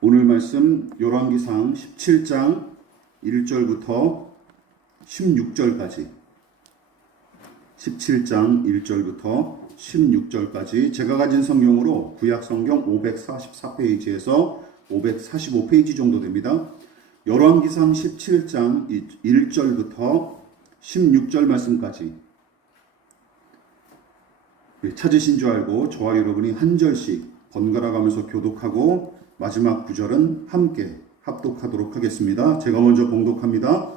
오늘 말씀 열왕기상 17장 1절부터 16절까지 17장 1절부터 16절까지 제가 가진 성경으로 구약 성경 544페이지에서 545페이지 정도 됩니다. 열왕기상 17장 1절부터 16절 말씀까지 찾으신 줄 알고 저와 여러분이 한 절씩 번갈아 가면서 교독하고 마지막 구절은 함께 합독하도록 하겠습니다. 제가 먼저 봉독합니다.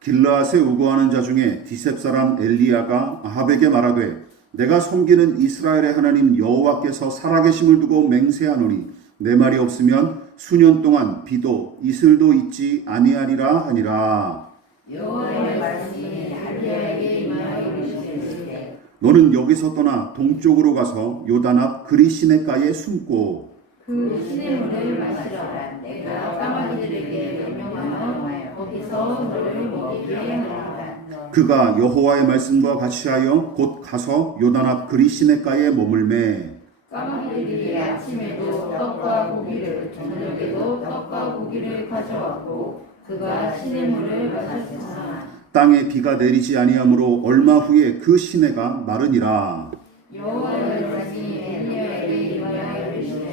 길르앗에 우거하는 자 중에 디셉 사람 엘리야가 아합에게 말하되 내가 섬기는 이스라엘의 하나님 여호와께서 살아계심을 두고 맹세하노니 내 말이 없으면 수년 동안 비도 이슬도 있지 아니하리라 하니라. 여호와의 말씀이 엘리야에게 임하여 이르시되 너는 여기서 떠나 동쪽으로 가서 요단 앞 그리 시냇가에 숨고 그 시냇물을 마시라. 내가 까마귀들에게 명령하여 거기서 너를 먹이게 하리라. 그가 여호와의 말씀과 같이 하여 곧 가서 요단 앞 그리 시냇가에 머물매 까마귀들이 아침에도 떡과 고기를 저녁에도 떡과 고기를 가져왔고 그가 시냇물을 마셨으나 땅에 비가 내리지 아니하므로 얼마 후에 그 시내가 마르니라. 여호와의 말씀이 엘리야에게 임하여 이르시되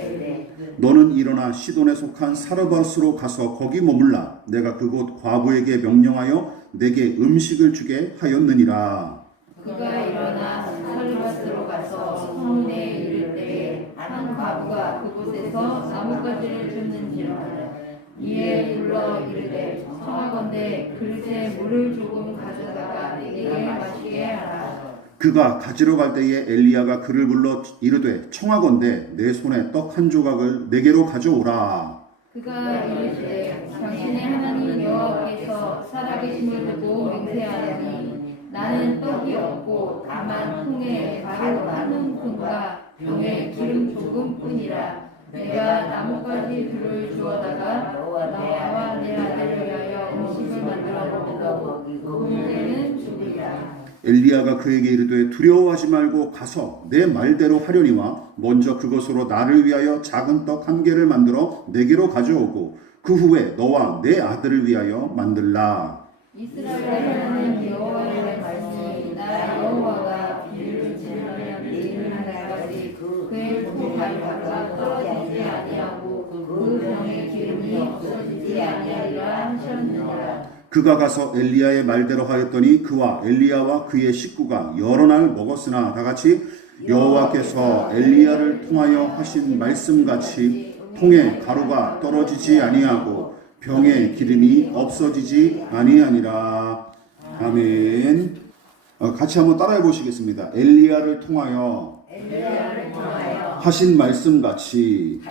너는 일어나 시돈에 속한 사르밧으로 가서 거기 머물라. 내가 그곳 과부에게 명령하여 내게 음식을 주게 하였느니라. 그가 일어나 사르밧으로 가서 성문에 이를 때에 한 과부가 그곳에서 나뭇가지를 줍는지라. 이에 불러 이르되 청하건대 그릇에 물을 조금 가져다가 내게 마시게 하라. 그가 가지러 갈 때에 엘리야가 그를 불러 이르되 청하건대 내 손에 떡 한 조각을 내게로 가져오라. 그가 이르시되 당신의 하나님 여호와께서 살아계심을 두고 맹세하노니 나는 떡이 없고 다만 통에 가루 한 움큼과 병에 기름 조금뿐이라. 내가 나뭇가지 둘을 주어다가 나와 내 아들을 위하여 음식을 만들어 먹고 그 문제는 죽으리라. 엘리야가 그에게 이르되 두려워하지 말고 가서 내 말대로 하려니와 먼저 그것으로 나를 위하여 작은 떡 한 개를 만들어 내게로 가져오고 그 후에 너와 내 아들을 위하여 만들라. 이스라엘의 하나님 여호와의 말씀이 나 여호와가 비를 지르면 내일 날까지 그의 포도가루가 떨어지지 아니하고 그 병의 기름이 없어지지 아니하리라 하셨느니라. 그가 가서 엘리야의 말대로 하였더니 그와 엘리야와 그의 식구가 여러 날 먹었으나 다같이 여호와께서 엘리야를 통하여 하신 말씀같이 통에 가루가 떨어지지 아니하고 병에 기름이 없어지지 아니하니라. 아멘. 같이 한번 따라해 보시겠습니다. 엘리야를 통하여 하신 말씀같이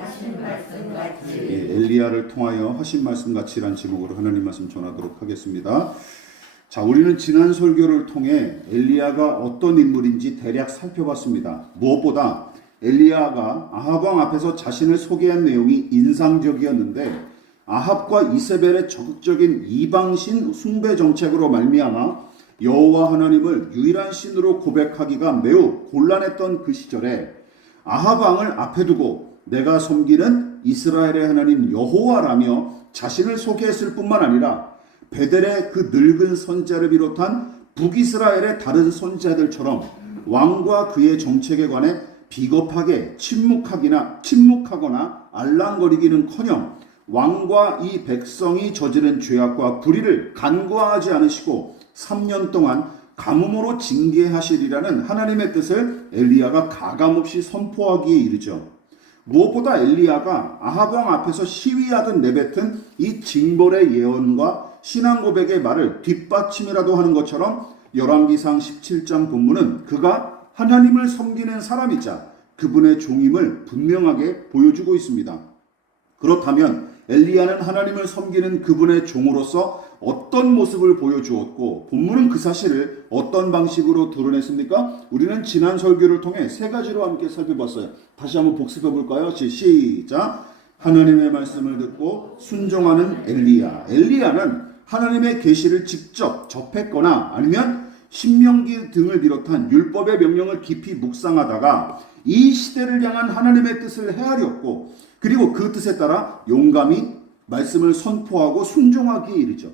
엘리야를 통하여 하신 말씀같이란 제목으로 하나님 말씀 전하도록 하겠습니다. 자, 우리는 지난 설교를 통해 엘리야가 어떤 인물인지 대략 살펴봤습니다. 무엇보다 엘리야가 아합 왕 앞에서 자신을 소개한 내용이 인상적이었는데 아합과 이세벨의 적극적인 이방신 숭배 정책으로 말미암아 여호와 하나님을 유일한 신으로 고백하기가 매우 곤란했던 그 시절에 아합 왕을 앞에 두고 내가 섬기는 이스라엘의 하나님 여호와라며 자신을 소개했을 뿐만 아니라 베델의 그 늙은 선자를 비롯한 북이스라엘의 다른 선자들처럼 왕과 그의 정책에 관해 비겁하게 침묵하거나 알랑거리기는커녕 왕과 이 백성이 저지른 죄악과 불의를 간과하지 않으시고 3년 동안 가뭄으로 징계하시리라는 하나님의 뜻을 엘리야가 가감없이 선포하기에 이르죠. 무엇보다 엘리야가 아합 왕 앞에서 시위하듯 내뱉은 이 징벌의 예언과 신앙 고백의 말을 뒷받침이라도 하는 것처럼 열왕기상 17장 본문은 그가 하나님을 섬기는 사람이자 그분의 종임을 분명하게 보여주고 있습니다. 그렇다면 엘리야는 하나님을 섬기는 그분의 종으로서 어떤 모습을 보여주었고 본문은 그 사실을 어떤 방식으로 드러냈습니까? 우리는 지난 설교를 통해 세 가지로 함께 살펴봤어요. 다시 한번 복습해 볼까요? 시작. 하나님의 말씀을 듣고 순종하는 엘리야. 엘리야는 하나님의 계시를 직접 접했거나 아니면 신명기 등을 비롯한 율법의 명령을 깊이 묵상하다가 이 시대를 향한 하나님의 뜻을 헤아렸고 그리고 그 뜻에 따라 용감히 말씀을 선포하고 순종하기에 이르죠.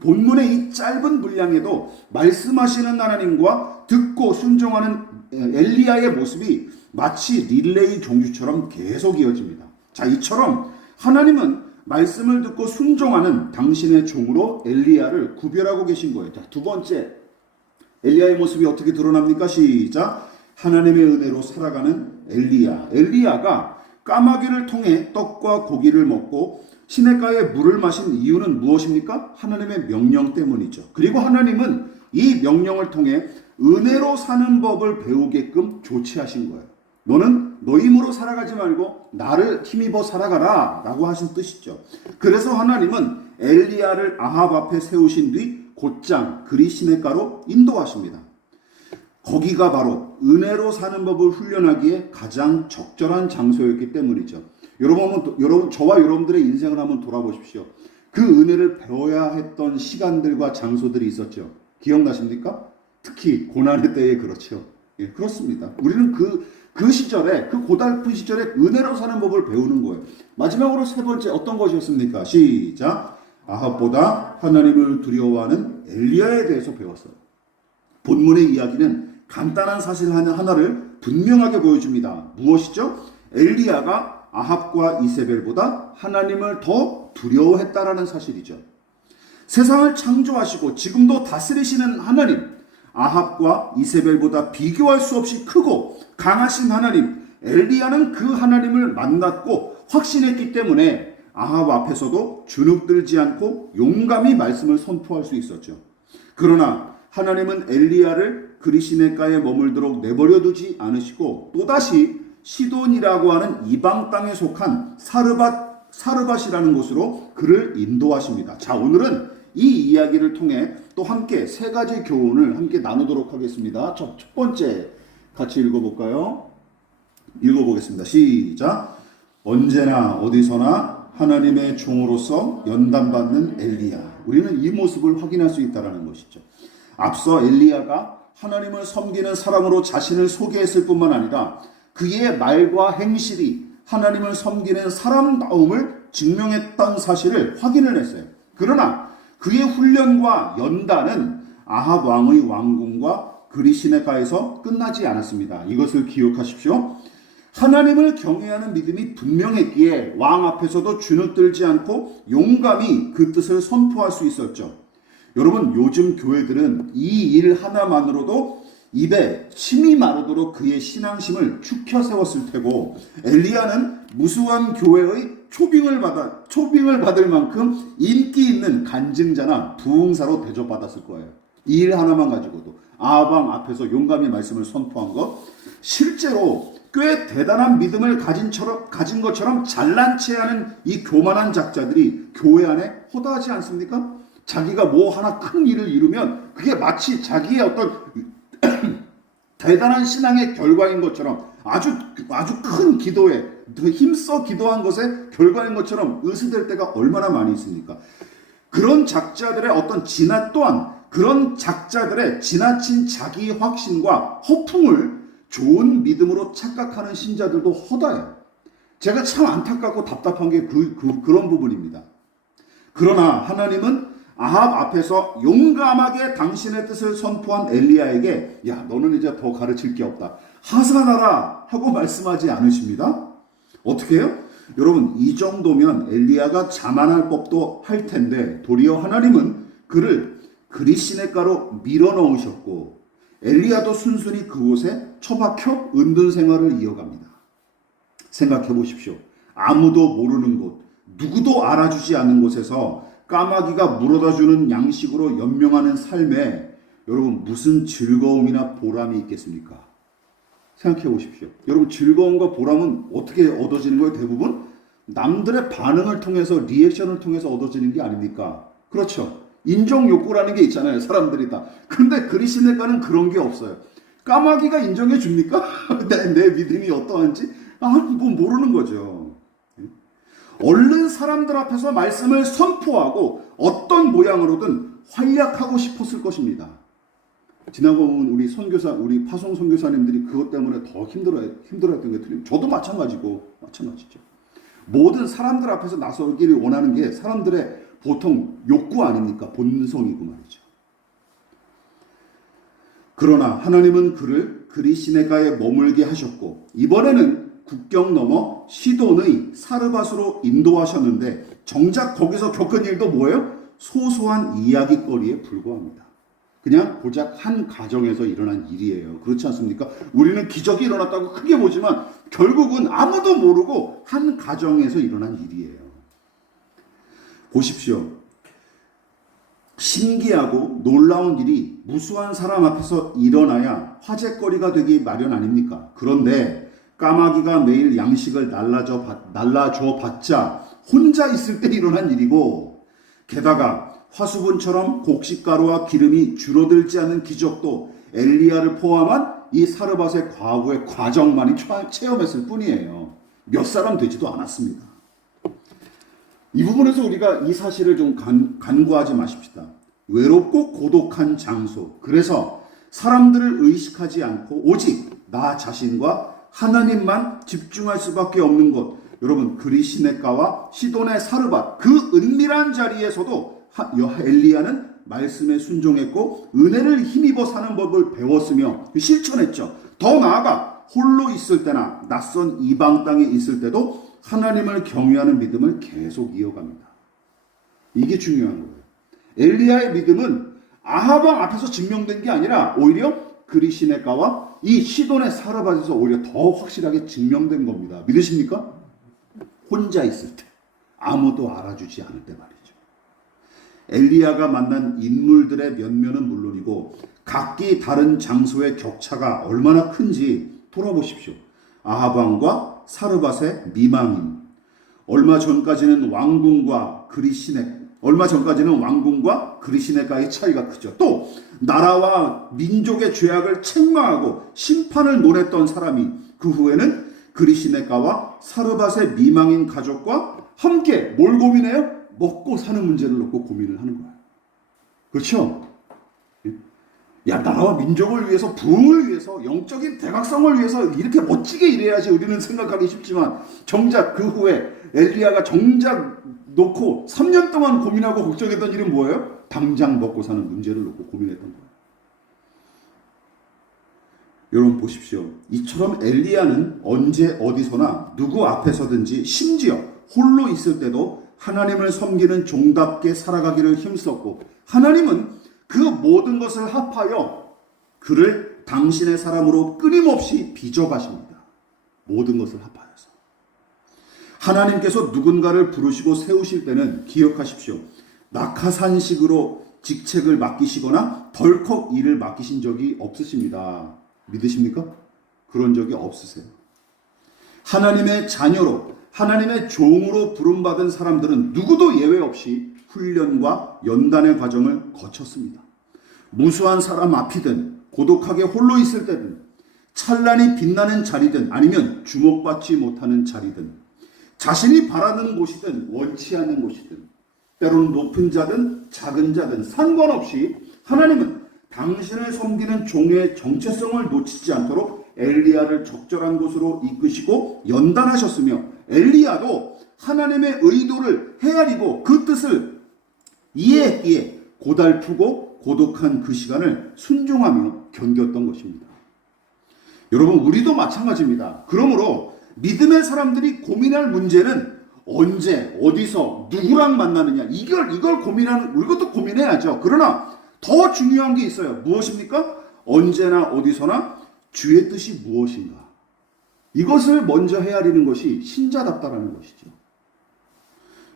본문의 이 짧은 분량에도 말씀하시는 하나님과 듣고 순종하는 엘리야의 모습이 마치 릴레이 경주처럼 계속 이어집니다. 자, 이처럼 하나님은 말씀을 듣고 순종하는 당신의 종으로 엘리야를 구별하고 계신 거예요. 자, 두 번째, 엘리야의 모습이 어떻게 드러납니까? 시작. 하나님의 은혜로 살아가는 엘리야. 엘리야가 까마귀를 통해 떡과 고기를 먹고 시냇가에 물을 마신 이유는 무엇입니까? 하나님의 명령 때문이죠. 그리고 하나님은 이 명령을 통해 은혜로 사는 법을 배우게끔 조치하신 거예요. 너는 너 힘으로 살아가지 말고 나를 힘입어 살아가라 라고 하신 뜻이죠. 그래서 하나님은 엘리야를 아합 앞에 세우신 뒤 곧장 그리 시냇가로 인도하십니다. 거기가 바로 은혜로 사는 법을 훈련하기에 가장 적절한 장소였기 때문이죠. 여러분, 저와 여러분들의 인생을 한번 돌아보십시오. 그 은혜를 배워야 했던 시간들과 장소들이 있었죠. 기억나십니까? 특히 고난의 때에 그렇죠. 예, 그렇습니다. 우리는 그 시절에, 그 고달픈 시절에 은혜로 사는 법을 배우는 거예요. 마지막으로 세 번째 어떤 것이었습니까? 시작. 아합보다 하나님을 두려워하는 엘리야에 대해서 배웠어요. 본문의 이야기는 간단한 사실 하나를 분명하게 보여줍니다. 무엇이죠? 엘리야가 아합과 이세벨보다 하나님을 더 두려워했다라는 사실이죠. 세상을 창조하시고 지금도 다스리시는 하나님, 아합과 이세벨보다 비교할 수 없이 크고 강하신 하나님, 엘리야는 그 하나님을 만났고 확신했기 때문에 아합 앞에서도 주눅들지 않고 용감히 말씀을 선포할 수 있었죠. 그러나 하나님은 엘리야를 그리 시냇가에 머물도록 내버려 두지 않으시고 또다시 시돈이라고 하는 이방 땅에 속한 사르밧이라는 곳으로 그를 인도하십니다. 자, 오늘은 이 이야기를 통해 또 함께 세 가지 교훈을 함께 나누도록 하겠습니다. 첫 번째 같이 읽어볼까요? 읽어보겠습니다. 시작. 언제나 어디서나 하나님의 종으로서 연단받는 엘리야. 우리는 이 모습을 확인할 수 있다는 것이죠. 앞서 엘리야가 하나님을 섬기는 사람으로 자신을 소개했을 뿐만 아니라 그의 말과 행실이 하나님을 섬기는 사람다움을 증명했던 사실을 확인을 했어요. 그러나 그의 훈련과 연단은 아합 왕의 왕궁과 그리 시냇가에서 끝나지 않았습니다. 이것을 기억하십시오. 하나님을 경외하는 믿음이 분명했기에 왕 앞에서도 주눅들지 않고 용감히 그 뜻을 선포할 수 있었죠. 여러분, 요즘 교회들은 이 일 하나만으로도 입에 침이 마르도록 그의 신앙심을 축혀 세웠을 테고 엘리야는 무수한 교회의 초빙을 받을 만큼 인기 있는 간증자나 부흥사로 대접받았을 거예요. 이 일 하나만 가지고도 아합 앞에서 용감히 말씀을 선포한 것, 실제로 꽤 대단한 믿음을 가진 것처럼 잘난 체하는 이 교만한 작자들이 교회 안에 허다하지 않습니까? 자기가 뭐 하나 큰 일을 이루면 그게 마치 자기의 어떤 대단한 신앙의 결과인 것처럼 아주 큰 기도에 힘써 기도한 것의 결과인 것처럼 의스될 때가 얼마나 많이 있습니까? 그런 작자들의 또한 그런 작자들의 지나친 자기 확신과 허풍을 좋은 믿음으로 착각하는 신자들도 허다해요. 제가 참 안타깝고 답답한 게 그런 부분입니다. 그러나 하나님은 아합 앞에서 용감하게 당신의 뜻을 선포한 엘리야에게 야, 너는 이제 더 가르칠 게 없다. 하산하라 하고 말씀하지 않으십니다. 어떻게 해요? 여러분, 이 정도면 엘리야가 자만할 법도 할 텐데 도리어 하나님은 그를 그리 시냇가로 밀어넣으셨고 엘리야도 순순히 그곳에 처박혀 은둔 생활을 이어갑니다. 생각해 보십시오. 아무도 모르는 곳, 누구도 알아주지 않는 곳에서 까마귀가 물어다주는 양식으로 연명하는 삶에 여러분 무슨 즐거움이나 보람이 있겠습니까? 생각해 보십시오. 여러분, 즐거움과 보람은 어떻게 얻어지는 거예요? 대부분 남들의 반응을 통해서, 리액션을 통해서 얻어지는 게 아닙니까? 그렇죠. 인정 욕구라는 게 있잖아요. 사람들이 다. 근데 그리 시냇가는 그런 게 없어요. 까마귀가 인정해 줍니까? 내 믿음이 어떠한지? 뭐 모르는 거죠. 얼른 사람들 앞에서 말씀을 선포하고 어떤 모양으로든 활약하고 싶었을 것입니다. 지나가면 우리 선교사, 우리 파송 선교사님들이 그것 때문에 더 힘들어했던 게 틀림. 저도 마찬가지죠. 모든 사람들 앞에서 나서기를 원하는 게 사람들의 보통 욕구 아닙니까? 본성이고 말이죠. 그러나 하나님은 그를 그리시네가에 머물게 하셨고 이번에는 국경 넘어 시돈의 사르밧으로 인도하셨는데 정작 거기서 겪은 일도 뭐예요? 소소한 이야기거리에 불과합니다. 그냥 고작 한 가정에서 일어난 일이에요. 그렇지 않습니까? 우리는 기적이 일어났다고 크게 보지만 결국은 아무도 모르고 한 가정에서 일어난 일이에요. 보십시오. 신기하고 놀라운 일이 무수한 사람 앞에서 일어나야 화제거리가 되기 마련 아닙니까? 그런데 까마귀가 매일 양식을 날라줘 봤자 혼자 있을 때 일어난 일이고 게다가 화수분처럼 곡식가루와 기름이 줄어들지 않은 기적도 엘리야를 포함한 이 사르밧의 과거의 과정만이 체험했을 뿐이에요. 몇 사람 되지도 않았습니다. 이 부분에서 우리가 이 사실을 좀 간과하지 마십시다. 외롭고 고독한 장소. 그래서 사람들을 의식하지 않고 오직 나 자신과 하나님만 집중할 수밖에 없는 것. 여러분 그리시네가와 시돈의 사르밧 그 은밀한 자리에서도 엘리야는 말씀에 순종했고 은혜를 힘입어 사는 법을 배웠으며 실천했죠. 더 나아가 홀로 있을 때나 낯선 이방 땅에 있을 때도 하나님을 경외하는 믿음을 계속 이어갑니다. 이게 중요한 거예요. 엘리야의 믿음은 아하방 앞에서 증명된 게 아니라 오히려 그리시네가와 이 시돈의 사르밧에서 오히려 더 확실하게 증명된 겁니다. 믿으십니까? 혼자 있을 때, 아무도 알아주지 않을 때 말이죠. 엘리야가 만난 인물들의 면면은 물론이고 각기 다른 장소의 격차가 얼마나 큰지 돌아보십시오. 아하방과 사르밧의 미망임. 얼마 전까지는 왕궁과 그리시네가의 차이가 크죠. 또 나라와 민족의 죄악을 책망하고 심판을 논했던 사람이 그 후에는 그리시네가와 사르밧의 미망인 가족과 함께 뭘 고민해요? 먹고 사는 문제를 놓고 고민을 하는 거예요. 그렇죠? 야, 나라와 민족을 위해서, 부흥을 위해서, 영적인 대각성을 위해서 이렇게 멋지게 일해야지 우리는 생각하기 쉽지만 정작 그 후에 엘리야가 정작 놓고 3년 동안 고민하고 걱정했던 일은 뭐예요? 당장 먹고 사는 문제를 놓고 고민했던 거예요. 여러분 보십시오. 이처럼 엘리야는 언제 어디서나 누구 앞에서든지 심지어 홀로 있을 때도 하나님을 섬기는 종답게 살아가기를 힘썼고 하나님은 그 모든 것을 합하여 그를 당신의 사람으로 끊임없이 빚어가십니다. 모든 것을 합하여서. 하나님께서 누군가를 부르시고 세우실 때는 기억하십시오. 낙하산식으로 직책을 맡기시거나 덜컥 일을 맡기신 적이 없으십니다. 믿으십니까? 그런 적이 없으세요. 하나님의 자녀로 하나님의 종으로 부름받은 사람들은 누구도 예외 없이 훈련과 연단의 과정을 거쳤습니다. 무수한 사람 앞이든 고독하게 홀로 있을 때든 찬란히 빛나는 자리든 아니면 주목받지 못하는 자리든 자신이 바라는 곳이든 원치 않는 곳이든 때로는 높은 자든 작은 자든 상관없이 하나님은 당신을 섬기는 종의 정체성을 놓치지 않도록 엘리야를 적절한 곳으로 이끄시고 연단하셨으며 엘리야도 하나님의 의도를 헤아리고 그 뜻을 이해했기에 고달프고 고독한 그 시간을 순종하며 견뎠던 것입니다. 여러분 우리도 마찬가지입니다. 그러므로 믿음의 사람들이 고민할 문제는 언제 어디서 누구랑 만나느냐 이걸 고민하는 이것도 고민해야죠. 그러나 더 중요한 게 있어요. 무엇입니까? 언제나 어디서나 주의 뜻이 무엇인가? 이것을 먼저 헤아리는 것이 신자답다라는 것이죠.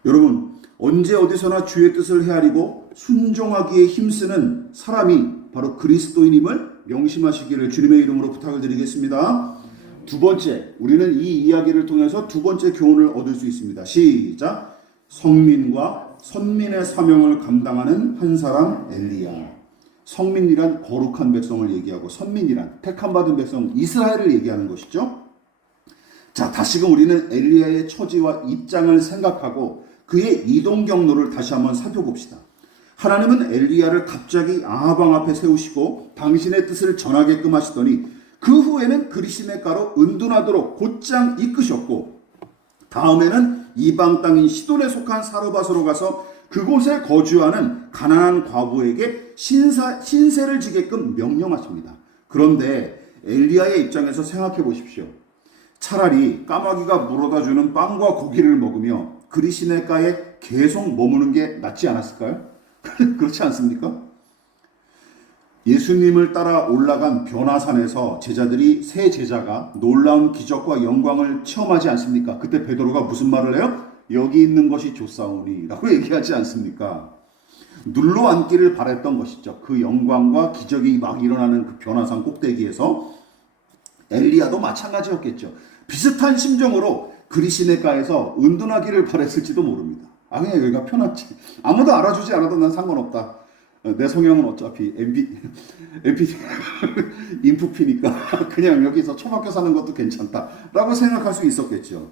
여러분, 언제 어디서나 주의 뜻을 헤아리고 순종하기에 힘쓰는 사람이 바로 그리스도인임을 명심하시기를 주님의 이름으로 부탁을 드리겠습니다. 두 번째, 우리는 이 이야기를 통해서 두 번째 교훈을 얻을 수 있습니다. 시작! 성민과 선민의 사명을 감당하는 한 사람 엘리야. 성민이란 거룩한 백성을 얘기하고 선민이란 택함받은 백성 이스라엘을 얘기하는 것이죠. 자, 다시금 우리는 엘리야의 처지와 입장을 생각하고 그의 이동 경로를 다시 한번 살펴봅시다. 하나님은 엘리야를 갑자기 아하방 앞에 세우시고 당신의 뜻을 전하게끔 하시더니 그 후에는 그리시네가로 은둔하도록 곧장 이끄셨고 다음에는 이방 땅인 시돈에 속한 사르밧으로 가서 그곳에 거주하는 가난한 과부에게 신세를 지게끔 명령하십니다. 그런데 엘리야의 입장에서 생각해 보십시오. 차라리 까마귀가 물어다 주는 빵과 고기를 먹으며 그리시네가에 계속 머무는 게 낫지 않았을까요? 그렇지 않습니까? 예수님을 따라 올라간 변화산에서 제자들이 세 제자가 놀라운 기적과 영광을 체험하지 않습니까? 그때 베드로가 무슨 말을 해요? 여기 있는 것이 좋사오니 라고 얘기하지 않습니까? 눌러 앉기를 바랬던 것이죠. 그 영광과 기적이 막 일어나는 그 변화산 꼭대기에서 엘리야도 마찬가지였겠죠. 비슷한 심정으로 그리시네가에서 은둔하기를 바랬을지도 모릅니다. 아, 그냥 여기가 편하지. 아무도 알아주지 않아도 난 상관없다. 내 성향은 어차피 인프피니까 그냥 여기서 처박혀 사는 것도 괜찮다라고 생각할 수 있었겠죠.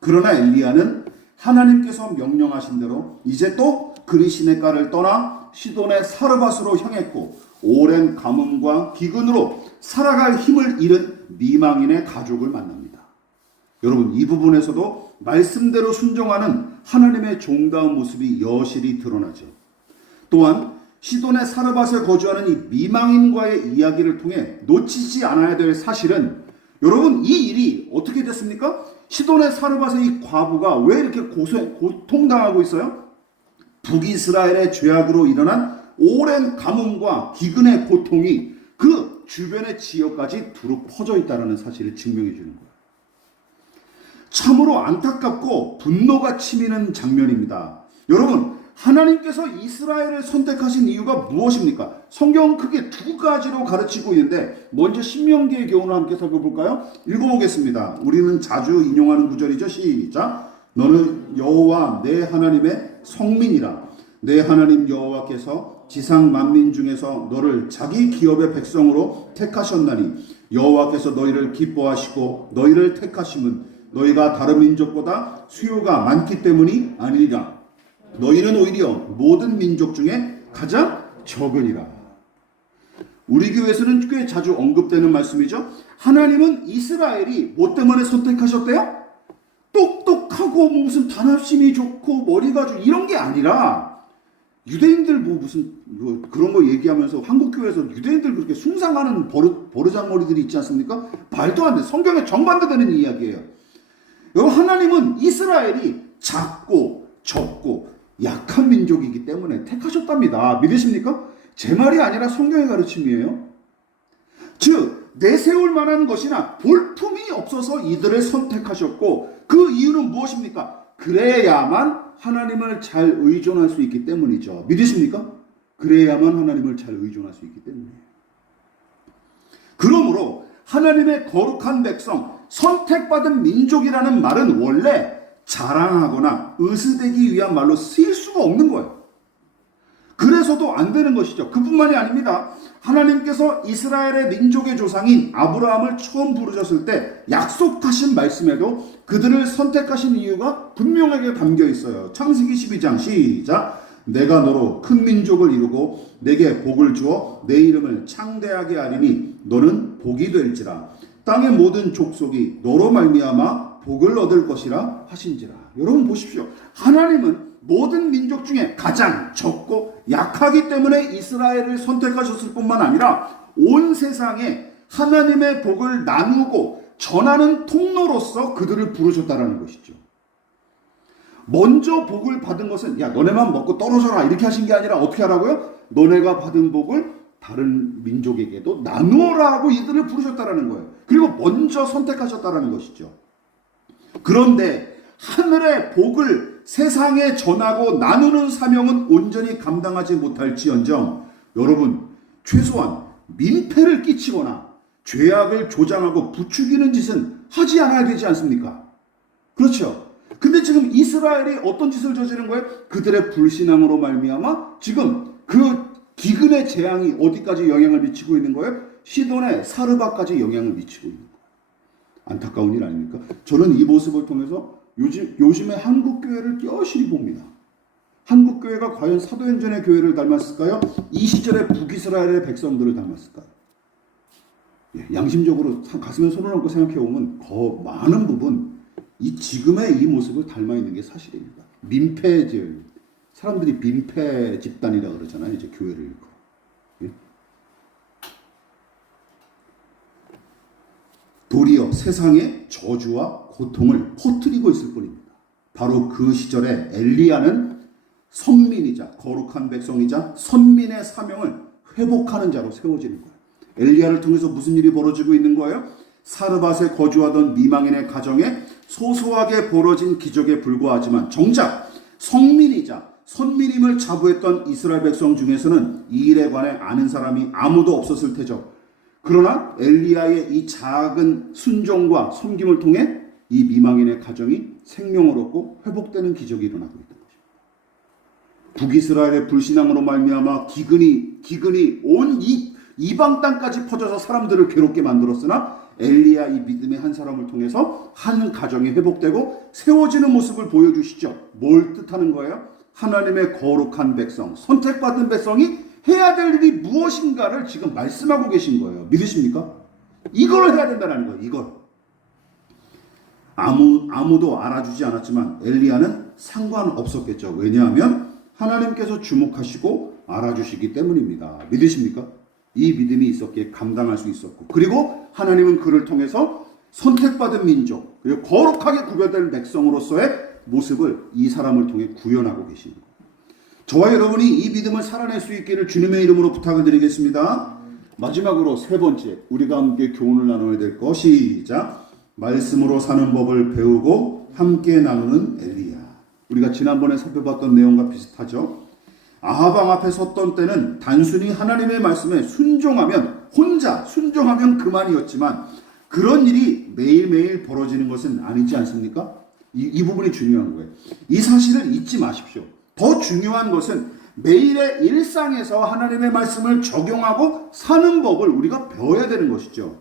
그러나 엘리야는 하나님께서 명령하신 대로 이제 또 그리시네가를 떠나 시돈의 사르밧으로 향했고 오랜 가뭄과 기근으로 살아갈 힘을 잃은 미망인의 가족을 만납니다. 여러분, 이 부분에서도 말씀대로 순종하는 하나님의 종다운 모습이 여실히 드러나죠. 또한 시돈의 사르밧에 거주하는 이 미망인과의 이야기를 통해 놓치지 않아야 될 사실은 여러분, 이 일이 어떻게 됐습니까? 시돈의 사르밧의 이 과부가 왜 이렇게 고통당하고 있어요? 북이스라엘의 죄악으로 일어난 오랜 가뭄과 기근의 고통이 그 주변의 지역까지 두루 퍼져 있다는 사실을 증명해 주는 거예요. 참으로 안타깝고 분노가 치미는 장면입니다. 여러분, 하나님께서 이스라엘을 선택하신 이유가 무엇입니까? 성경은 크게 두 가지로 가르치고 있는데 먼저 신명기의 교훈을 함께 살펴볼까요? 읽어보겠습니다. 우리는 자주 인용하는 구절이죠. 시작. 너는 여호와 내 하나님의 성민이라. 내 하나님 여호와께서 지상 만민 중에서 너를 자기 기업의 백성으로 택하셨나니 여호와께서 너희를 기뻐하시고 너희를 택하심은 너희가 다른 민족보다 수요가 많기 때문이 아니라 너희는 오히려 모든 민족 중에 가장 적으니라. 우리 교회에서는 꽤 자주 언급되는 말씀이죠. 하나님은 이스라엘이 뭐 때문에 선택하셨대요? 똑똑하고 무슨 단합심이 좋고 머리가 좋고 이런 게 아니라 유대인들 무슨 그런 거 얘기하면서 한국 교회에서 유대인들 그렇게 숭상하는 버르장머리들이 있지 않습니까? 말도 안 돼. 성경에 정반대되는 이야기예요. 여러분, 하나님은 이스라엘이 작고 적고 약한 민족이기 때문에 택하셨답니다. 믿으십니까? 제 말이 아니라 성경의 가르침이에요. 즉 내세울 만한 것이나 볼품이 없어서 이들을 선택하셨고 그 이유는 무엇입니까? 그래야만 하나님을 잘 의존할 수 있기 때문이죠. 믿으십니까? 그래야만 하나님을 잘 의존할 수 있기 때문이에요. 그러므로 하나님의 거룩한 백성, 선택받은 민족이라는 말은 원래 자랑하거나 으스대기 위한 말로 쓰일 수가 없는 거예요. 그래서도 안 되는 것이죠. 그뿐만이 아닙니다. 하나님께서 이스라엘의 민족의 조상인 아브라함을 처음 부르셨을 때 약속하신 말씀에도 그들을 선택하신 이유가 분명하게 담겨 있어요. 창세기 12장 시작. 내가 너로 큰 민족을 이루고 내게 복을 주어 내 이름을 창대하게 하리니 너는 복이 될지라. 땅의 모든 족속이 너로 말미암아 복을 얻을 것이라 하신지라. 여러분 보십시오. 하나님은 모든 민족 중에 가장 적고 약하기 때문에 이스라엘을 선택하셨을 뿐만 아니라 온 세상에 하나님의 복을 나누고 전하는 통로로서 그들을 부르셨다는 것이죠. 먼저 복을 받은 것은 야 너네만 먹고 떨어져라 이렇게 하신 게 아니라 어떻게 하라고요? 너네가 받은 복을 다른 민족에게도 나누어라 하고 이들을 부르셨다는 거예요. 그리고 먼저 선택하셨다는 것이죠. 그런데 하늘의 복을 세상에 전하고 나누는 사명은 온전히 감당하지 못할지언정 여러분 최소한 민폐를 끼치거나 죄악을 조장하고 부추기는 짓은 하지 않아야 되지 않습니까? 그렇죠. 근데 지금 이스라엘이 어떤 짓을 저지른 거예요? 그들의 불신앙으로 말미암아 지금 그 기근의 재앙이 어디까지 영향을 미치고 있는 거예요? 시돈의 사르밧까지 영향을 미치고 있는 거예요. 안타까운 일 아닙니까? 저는 이 모습을 통해서 요즘에 한국 교회를 여실히 봅니다. 한국 교회가 과연 사도행전의 교회를 닮았을까요? 이 시절의 북이스라엘의 백성들을 닮았을까요? 양심적으로 가슴에 손을 얹고 생각해 보면 더 많은 부분 이 지금의 이 모습을 닮아 있는 게 사실입니다. 민폐질, 사람들이 민폐 집단이라 그러잖아요. 이제 교회를. 도리어 세상에 저주와 고통을 퍼뜨리고 있을 뿐입니다. 바로 그 시절에 엘리야는 선민이자 거룩한 백성이자 선민의 사명을 회복하는 자로 세워지는 거예요. 엘리야를 통해서 무슨 일이 벌어지고 있는 거예요? 사르밧에 거주하던 미망인의 가정에 소소하게 벌어진 기적에 불과하지만 정작 성민이자 선민임을 자부했던 이스라엘 백성 중에서는 이 일에 관해 아는 사람이 아무도 없었을 테죠. 그러나 엘리야의 이 작은 순종과 섬김을 통해 이 미망인의 가정이 생명을 얻고 회복되는 기적이 일어나고 있던 것입니다. 북이스라엘의 불신앙으로 말미암아 기근이 온 이방 땅까지 퍼져서 사람들을 괴롭게 만들었으나 엘리야 이 믿음의 한 사람을 통해서 한 가정이 회복되고 세워지는 모습을 보여주시죠. 뭘 뜻하는 거예요? 하나님의 거룩한 백성, 선택받은 백성이 해야 될 일이 무엇인가를 지금 말씀하고 계신 거예요. 믿으십니까? 이걸 해야 된다는 거예요. 이걸. 아무도 알아주지 않았지만 엘리야는 상관없었겠죠. 왜냐하면 하나님께서 주목하시고 알아주시기 때문입니다. 믿으십니까? 이 믿음이 있었기에 감당할 수 있었고, 그리고 하나님은 그를 통해서 선택받은 민족, 그리고 거룩하게 구별된 백성으로서의 모습을 이 사람을 통해 구현하고 계시는 거예요. 저와 여러분이 이 믿음을 살아낼 수 있기를 주님의 이름으로 부탁을 드리겠습니다. 마지막으로 세 번째, 우리가 함께 교훈을 나눠야 될 것, 시작. 말씀으로 사는 법을 배우고 함께 나누는 엘리야. 우리가 지난번에 살펴봤던 내용과 비슷하죠. 아하방 앞에 섰던 때는 단순히 하나님의 말씀에 혼자 순종하면 그만이었지만 그런 일이 매일매일 벌어지는 것은 아니지 않습니까? 이 부분이 중요한 거예요. 이 사실을 잊지 마십시오. 더 중요한 것은 매일의 일상에서 하나님의 말씀을 적용하고 사는 법을 우리가 배워야 되는 것이죠.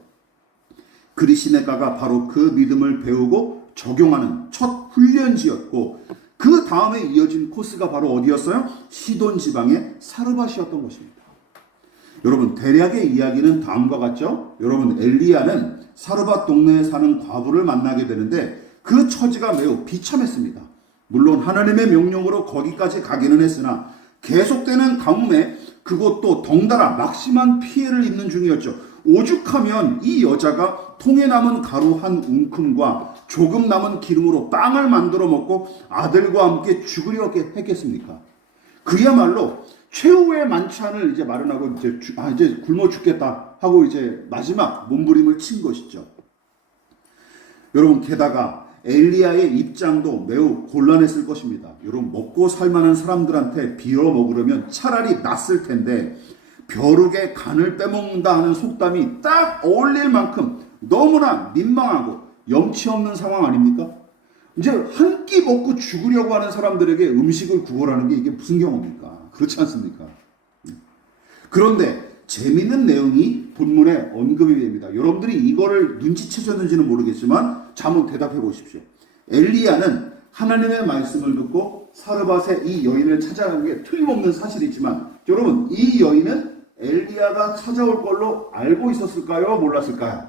그리시네가가 바로 그 믿음을 배우고 적용하는 첫 훈련지였고, 그 다음에 이어진 코스가 바로 어디였어요? 시돈 지방의 사르밧이었던 것입니다. 여러분, 대략의 이야기는 다음과 같죠? 여러분, 엘리야는 사르밧 동네에 사는 과부를 만나게 되는데 그 처지가 매우 비참했습니다. 물론 하나님의 명령으로 거기까지 가기는 했으나 계속되는 가뭄에 그곳도 덩달아 막심한 피해를 입는 중이었죠. 오죽하면 이 여자가 통에 남은 가루 한 웅큼과 조금 남은 기름으로 빵을 만들어 먹고 아들과 함께 죽으려 했겠습니까? 그야말로 최후의 만찬을 이제 마련하고 이제 굶어 죽겠다 하고 이제 마지막 몸부림을 친 것이죠. 여러분, 게다가 엘리야의 입장도 매우 곤란했을 것입니다. 여러분, 먹고 살만한 사람들한테 비워 먹으려면 차라리 낫을 텐데 벼룩의 간을 빼먹는다 하는 속담이 딱 어울릴 만큼 너무나 민망하고 염치 없는 상황 아닙니까? 이제 한 끼 먹고 죽으려고 하는 사람들에게 음식을 구걸하는 게 이게 무슨 경험입니까? 그렇지 않습니까? 그런데 재미있는 내용이 본문에 언급이 됩니다. 여러분들이 이거를 눈치채셨는지는 모르겠지만 한번 대답해 보십시오. 엘리야는 하나님의 말씀을 듣고 사르밧의 이 여인을 찾아간 게 틀림없는 사실이지만, 여러분, 이 여인은 엘리야가 찾아올 걸로 알고 있었을까요? 몰랐을까요?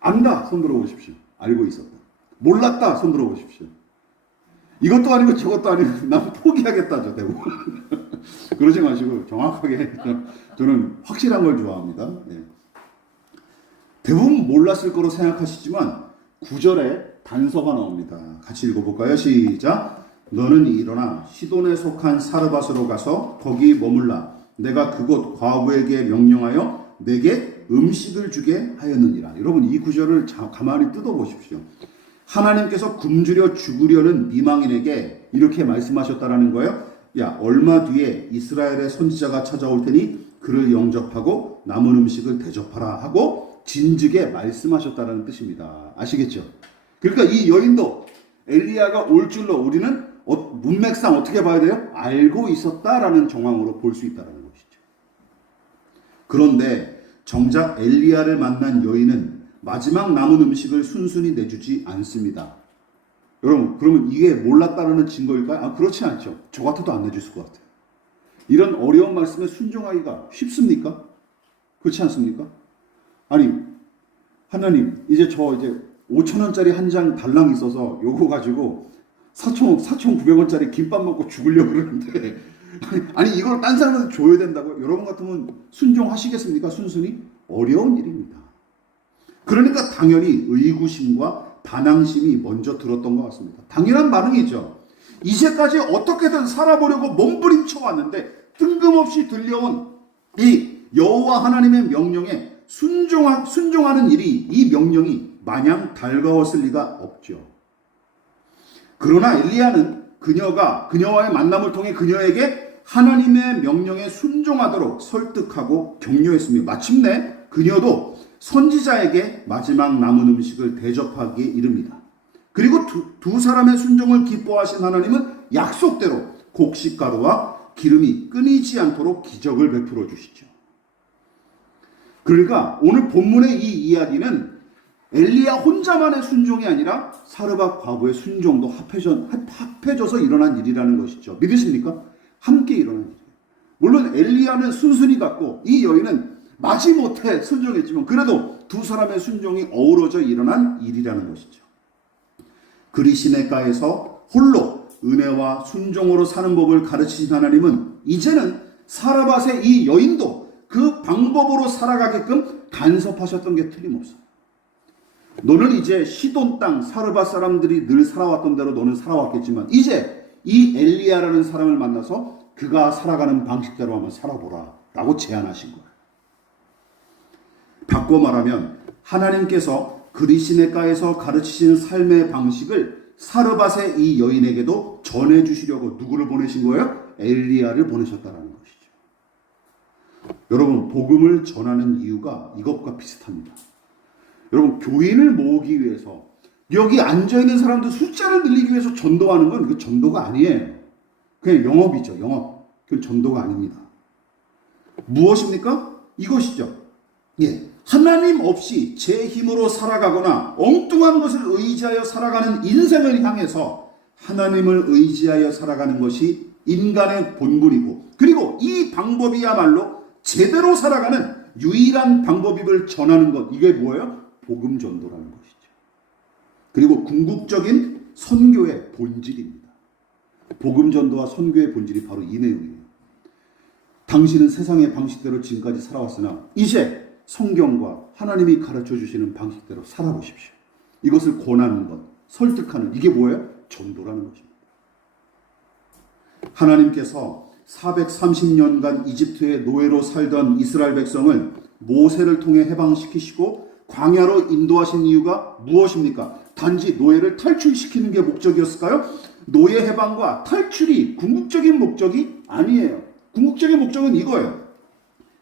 안다, 손 들어보십시오. 알고 있었다. 몰랐다, 손 들어보십시오. 이것도 아니고 저것도 아니고 난 포기하겠다죠, 대부분. 그러지 마시고 정확하게, 저는 확실한 걸 좋아합니다. 네. 대부분 몰랐을 거로 생각하시지만 9절에 단서가 나옵니다. 같이 읽어볼까요? 시작. 너는 일어나 시돈에 속한 사르밧으로 가서 거기 머물라. 내가 그곳 과부에게 명령하여 내게 음식을 주게 하였느니라. 여러분, 이 구절을 가만히 뜯어보십시오. 하나님께서 굶주려 죽으려는 미망인에게 이렇게 말씀하셨다라는 거예요. 야, 얼마 뒤에 이스라엘의 선지자가 찾아올 테니 그를 영접하고 남은 음식을 대접하라 하고 진즉에 말씀하셨다라는 뜻입니다. 아시겠죠? 그러니까 이 여인도 엘리야가 올 줄로 우리는 문맥상 어떻게 봐야 돼요? 알고 있었다라는 정황으로 볼 수 있다는 것이죠. 그런데 정작 엘리야를 만난 여인은 마지막 남은 음식을 순순히 내주지 않습니다. 여러분, 그러면 이게 몰랐다는 증거일까요? 아, 그렇지 않죠. 저 같아도 안 내줬을 것 같아요. 이런 어려운 말씀에 순종하기가 쉽습니까? 그렇지 않습니까? 아니, 하나님, 이제 5,000원짜리 한 장 달랑 있어서 요거 가지고 4,900원짜리 김밥 먹고 죽으려고 그러는데, 아니, 이걸 딴 사람한테 줘야 된다고요? 여러분 같으면 순종하시겠습니까? 순순히? 어려운 일입니다. 그러니까 당연히 의구심과 반항심이 먼저 들었던 것 같습니다. 당연한 반응이죠. 이제까지 어떻게든 살아보려고 몸부림쳐 왔는데 뜬금없이 들려온 이 여호와 하나님의 명령에 순종하는 일이, 이 명령이 마냥 달가웠을 리가 없죠. 그러나 엘리야는 그녀와의 만남을 통해 그녀에게 하나님의 명령에 순종하도록 설득하고 격려했으며 마침내 그녀도 선지자에게 마지막 남은 음식을 대접하기에 이릅니다. 그리고 두 사람의 순종을 기뻐하신 하나님은 약속대로 곡식가루와 기름이 끊이지 않도록 기적을 베풀어 주시죠. 그러니까 오늘 본문의 이 이야기는 엘리야 혼자만의 순종이 아니라 사르밧 과부의 순종도 합해져서 일어난 일이라는 것이죠. 믿으십니까? 함께 일어난 일이에요. 물론 엘리야는 순순히 갔고 이 여인은 마지못해 순종했지만 그래도 두 사람의 순종이 어우러져 일어난 일이라는 것이죠. 그리 시냇가에서 홀로 은혜와 순종으로 사는 법을 가르치신 하나님은 이제는 사르밧의 이 여인도 그 방법으로 살아가게끔 간섭하셨던 게 틀림없어요. 너는 이제 시돈 땅 사르밧 사람들이 늘 살아왔던 대로 너는 살아왔겠지만 이제 이 엘리야라는 사람을 만나서 그가 살아가는 방식대로 한번 살아보라 라고 제안하신 거예요. 바꿔 말하면 하나님께서 그리 시냇가에서 가르치시는 삶의 방식을 사르밧의 이 여인에게도 전해주시려고 누구를 보내신 거예요? 엘리야를 보내셨다는 것이죠. 여러분, 복음을 전하는 이유가 이것과 비슷합니다. 여러분, 교인을 모으기 위해서 여기 앉아있는 사람들 숫자를 늘리기 위해서 전도하는 건 그 전도가 아니에요. 그냥 영업이죠. 영업. 그건 전도가 아닙니다. 무엇입니까? 이것이죠. 예, 하나님 없이 제 힘으로 살아가거나 엉뚱한 것을 의지하여 살아가는 인생을 향해서 하나님을 의지하여 살아가는 것이 인간의 본분이고, 그리고 이 방법이야말로 제대로 살아가는 유일한 방법임을 전하는 것, 이게 뭐예요? 복음 전도라는 것이죠. 그리고 궁극적인 선교의 본질입니다. 복음 전도와 선교의 본질이 바로 이 내용이에요. 당신은 세상의 방식대로 지금까지 살아왔으나 이제 성경과 하나님이 가르쳐 주시는 방식대로 살아보십시오. 이것을 권하는 것, 설득하는, 이게 뭐예요? 전도라는 것입니다. 하나님께서 430년간 이집트의 노예로 살던 이스라엘 백성을 모세를 통해 해방시키시고 광야로 인도하신 이유가 무엇입니까? 단지 노예를 탈출시키는 게 목적이었을까요? 노예 해방과 탈출이 궁극적인 목적이 아니에요. 궁극적인 목적은 이거예요.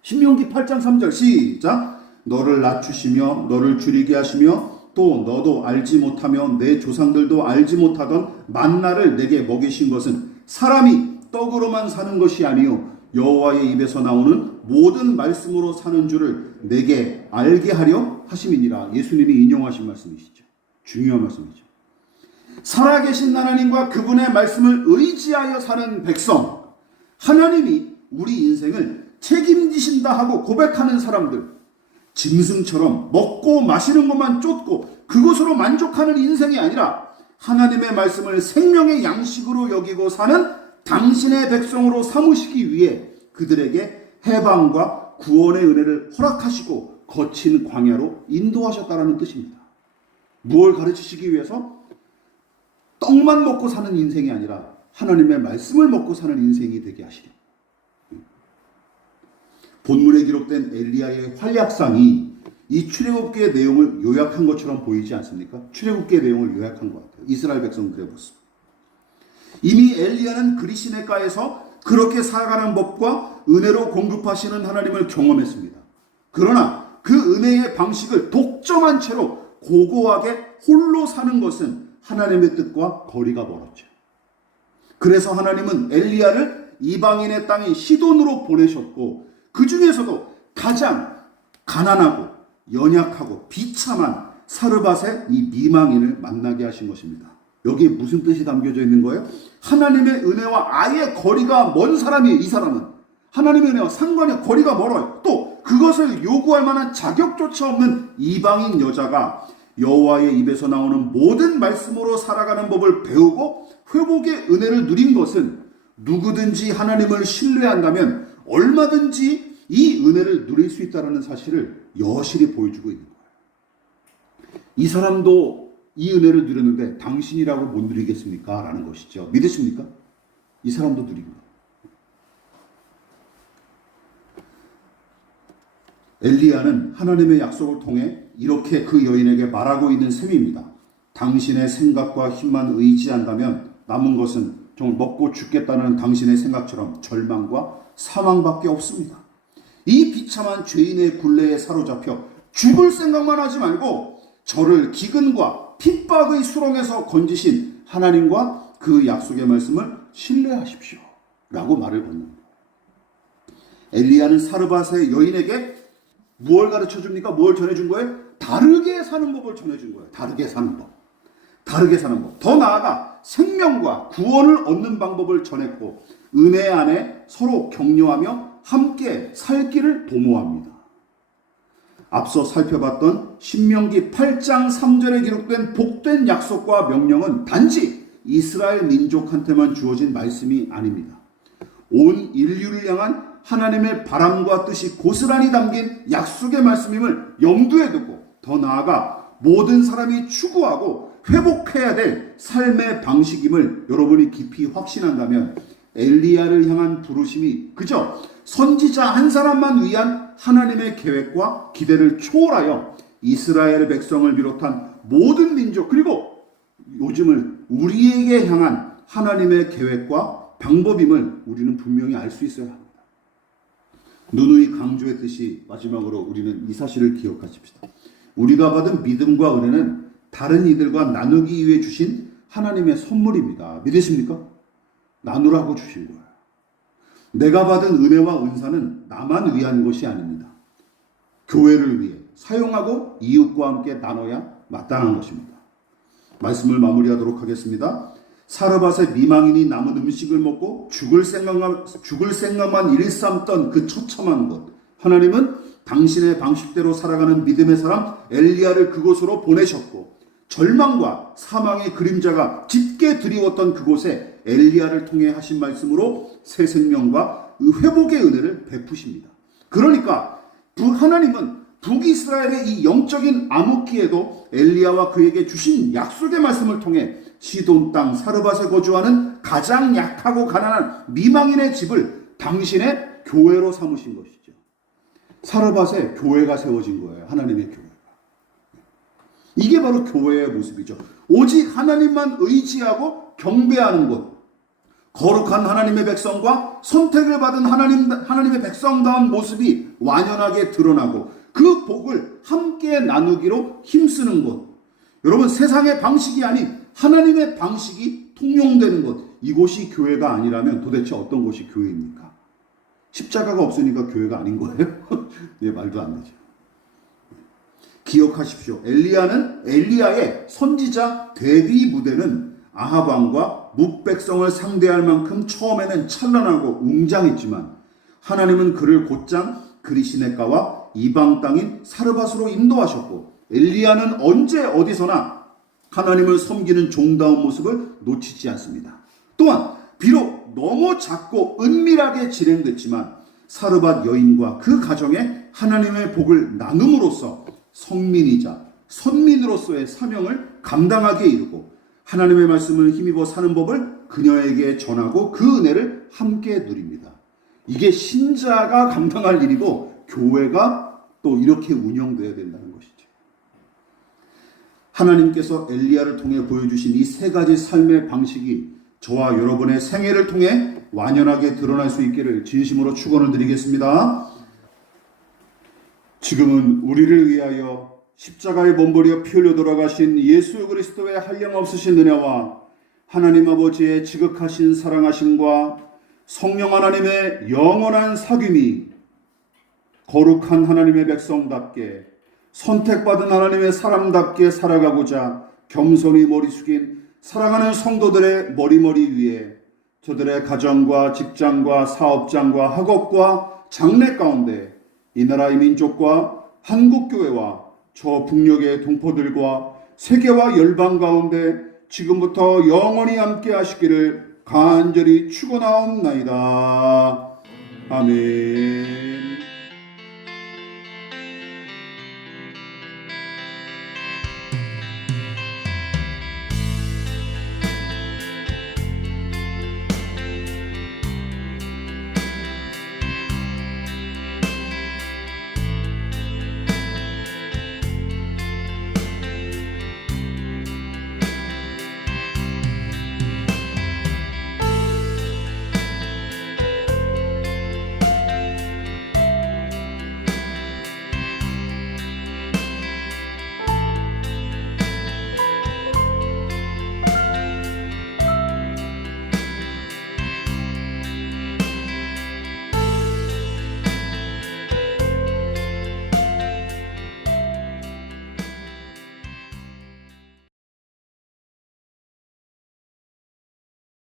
신명기 8장 3절 시작. 너를 낮추시며 너를 줄이게 하시며 또 너도 알지 못하며 내 조상들도 알지 못하던 만나를 내게 먹이신 것은 사람이 떡으로만 사는 것이 아니요 여호와의 입에서 나오는 모든 말씀으로 사는 줄을 내게 알게 하려 하심이니라. 예수님이 인용하신 말씀이시죠. 중요한 말씀이죠. 살아계신 하나님과 그분의 말씀을 의지하여 사는 백성, 하나님이 우리 인생을 책임지신다 하고 고백하는 사람들, 짐승처럼 먹고 마시는 것만 쫓고 그것으로 만족하는 인생이 아니라 하나님의 말씀을 생명의 양식으로 여기고 사는 당신의 백성으로 삼으시기 위해 그들에게 해방과 구원의 은혜를 허락하시고 거친 광야로 인도하셨다는 뜻입니다. 무엇을 가르치시기 위해서? 떡만 먹고 사는 인생이 아니라 하나님의 말씀을 먹고 사는 인생이 되게 하시려. 본문에 기록된 엘리야의 활약상이 이 출애굽기의 내용을 요약한 것처럼 보이지 않습니까? 출애굽기의 내용을 요약한 것 같아요. 이스라엘 백성들의 모습. 이미 엘리야는 그리 시냇가에서 그렇게 살아가는 법과 은혜로 공급하시는 하나님을 경험했습니다. 그러나 그 은혜의 방식을 독점한 채로 고고하게 홀로 사는 것은 하나님의 뜻과 거리가 멀었죠. 그래서 하나님은 엘리야를 이방인의 땅인 시돈으로 보내셨고 그 중에서도 가장 가난하고 연약하고 비참한 사르밧의 이 미망인을 만나게 하신 것입니다. 여기에 무슨 뜻이 담겨져 있는 거예요? 하나님의 은혜와 아예 거리가 먼 사람이에요. 이 사람은 하나님의 은혜와 상관이 거리가 멀어요. 또 그것을 요구할 만한 자격조차 없는 이방인 여자가 여호와의 입에서 나오는 모든 말씀으로 살아가는 법을 배우고 회복의 은혜를 누린 것은 누구든지 하나님을 신뢰한다면 얼마든지 이 은혜를 누릴 수 있다는 사실을 여실히 보여주고 있는 거예요. 이 사람도 이 은혜를 누렸는데 당신이라고 못 누리겠습니까? 라는 것이죠. 믿으십니까? 이 사람도 누립니다. 엘리야는 하나님의 약속을 통해 이렇게 그 여인에게 말하고 있는 셈입니다. 당신의 생각과 힘만 의지한다면 남은 것은 정말 먹고 죽겠다는 당신의 생각처럼 절망과 사망밖에 없습니다. 이 비참한 죄인의 굴레에 사로잡혀 죽을 생각만 하지 말고 저를 기근과 핍박의 수렁에서 건지신 하나님과 그 약속의 말씀을 신뢰하십시오. 라고 말을 건넵니다. 엘리야는 사르밧의 여인에게 무엇을 가르쳐 줍니까? 뭘 전해준 거예요? 다르게 사는 법을 전해준 거예요. 다르게 사는 법. 다르게 사는 법. 더 나아가 생명과 구원을 얻는 방법을 전했고 은혜 안에 서로 격려하며 함께 살 길을 도모합니다. 앞서 살펴봤던 신명기 8장 3절에 기록된 복된 약속과 명령은 단지 이스라엘 민족한테만 주어진 말씀이 아닙니다. 온 인류를 향한 하나님의 바람과 뜻이 고스란히 담긴 약속의 말씀임을 염두에 두고 더 나아가 모든 사람이 추구하고 회복해야 될 삶의 방식임을 여러분이 깊이 확신한다면 엘리야를 향한 부르심이 그저 선지자 한 사람만 위한 하나님의 계획과 기대를 초월하여 이스라엘 백성을 비롯한 모든 민족 그리고 요즘을 우리에게 향한 하나님의 계획과 방법임을 우리는 분명히 알 수 있어야 합니다. 누누이 강조했듯이 마지막으로 우리는 이 사실을 기억하십시다. 우리가 받은 믿음과 은혜는 다른 이들과 나누기 위해 주신 하나님의 선물입니다. 믿으십니까? 나누라고 주신 거예요. 내가 받은 은혜와 은사는 나만 위한 것이 아닙니다. 교회를 위해 사용하고 이웃과 함께 나눠야 마땅한 것입니다. 말씀을 마무리하도록 하겠습니다. 사르밧의 미망인이 남은 음식을 먹고 죽을 생각만 일삼던 그 처참한 곳. 하나님은 당신의 방식대로 살아가는 믿음의 사람 엘리야를 그곳으로 보내셨고 절망과 사망의 그림자가 짙게 드리웠던 그곳에 엘리야를 통해 하신 말씀으로 새 생명과 회복의 은혜를 베푸십니다. 그러니까 하나님은 북이스라엘의 이 영적인 암흑기에도 엘리야와 그에게 주신 약속의 말씀을 통해 시돈 땅 사르밧에 거주하는 가장 약하고 가난한 미망인의 집을 당신의 교회로 삼으신 것이죠. 사르밧에 교회가 세워진 거예요. 하나님의 교회가. 이게 바로 교회의 모습이죠. 오직 하나님만 의지하고 경배하는 곳. 거룩한 하나님의 백성과 선택을 받은 하나님의 백성다운 모습이 완연하게 드러나고 그 복을 함께 나누기로 힘쓰는 곳. 여러분 세상의 방식이 아닌 하나님의 방식이 통용되는 곳. 이곳이 교회가 아니라면 도대체 어떤 곳이 교회입니까? 십자가가 없으니까 교회가 아닌 거예요? 네, 말도 안 되죠. 기억하십시오. 엘리야의 선지자 데뷔 무대는 아합 왕과 뭇백성을 상대할 만큼 처음에는 찬란하고 웅장했지만 하나님은 그를 곧장 그리시네가와 이방 땅인 사르밧으로 인도하셨고 엘리야는 언제 어디서나 하나님을 섬기는 종다운 모습을 놓치지 않습니다. 또한 비록 너무 작고 은밀하게 진행됐지만 사르밧 여인과 그 가정에 하나님의 복을 나눔으로써 성민이자 선민으로서의 사명을 감당하게 이루고 하나님의 말씀을 힘입어 사는 법을 그녀에게 전하고 그 은혜를 함께 누립니다. 이게 신자가 감당할 일이고 교회가 또 이렇게 운영되어야 된다는 것이죠. 하나님께서 엘리야를 통해 보여주신 이 세 가지 삶의 방식이 저와 여러분의 생애를 통해 완연하게 드러날 수 있기를 진심으로 축원을 드리겠습니다. 지금은 우리를 위하여 십자가에 몸부려 피 흘려 돌아가신 예수 그리스도의 한량없으신 은혜와 하나님 아버지의 지극하신 사랑하심과 성령 하나님의 영원한 사귐이 거룩한 하나님의 백성답게 선택받은 하나님의 사람답게 살아가고자 겸손히 머리 숙인 사랑하는 성도들의 머리머리 위에 저들의 가정과 직장과 사업장과 학업과 장래 가운데 이 나라의 민족과 한국교회와 저 북녘의 동포들과 세계와 열방 가운데 지금부터 영원히 함께 하시기를 간절히 축원하옵나이다. 아멘.